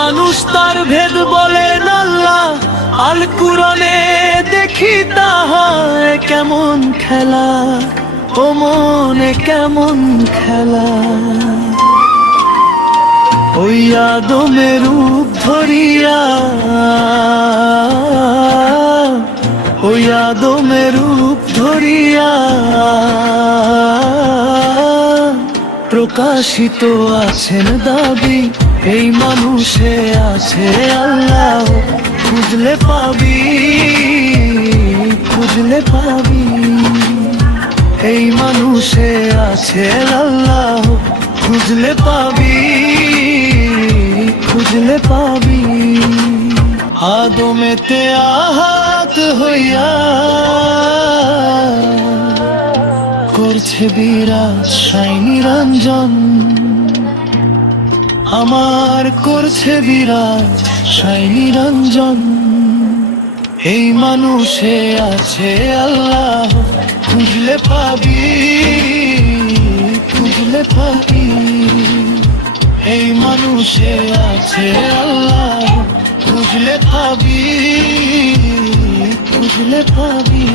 মানুষ তার ভেদ বলেন আল্লাহ, আল কুরআনে দেখি তাহার কেমন খেলা, ও মনে কেমন খেলা। ওই আদমের রূপ ধরিয়া, ওই আদমের রূপ ধরিয়া প্রকাশিত আছেন দাবি, এই মানুষে আছে আল্লাহ। খুঁজলে পাবি, খুঁজলে পাবি, এই মানুষে আছে আল্লাহ। খুঁজলে পাবি, খুঁজলে পাবি। আদমেতে আহাত হইয়া করছে বিরাজ সাই নিরঞ্জন, আমার করছে বিরাজ সাই নিরঞ্জন। এই মানুষে আছে আল্লাহ, খুঁজলে পাবি, খুঁজলে পাবি, এই মানুষে আছে আল্লাহ। খুঁজলে পাবি, খুঁজলে পাবি।